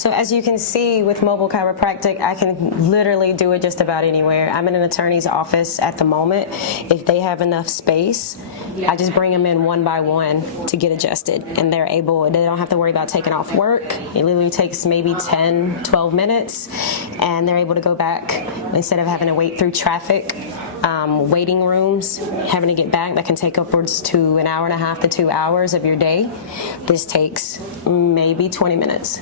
So as you can see with mobile chiropractic, I can literally do it just about anywhere. I'm in an attorney's office at the moment. If they have enough space, I just bring them in one by one to get adjusted, and they don't have to worry about taking off work. It literally takes maybe 10, 12 minutes, and they're able to go back instead of having to wait through traffic, waiting rooms, having to get back. That can take upwards to an hour and a half to 2 hours of your day. This takes maybe 20 minutes.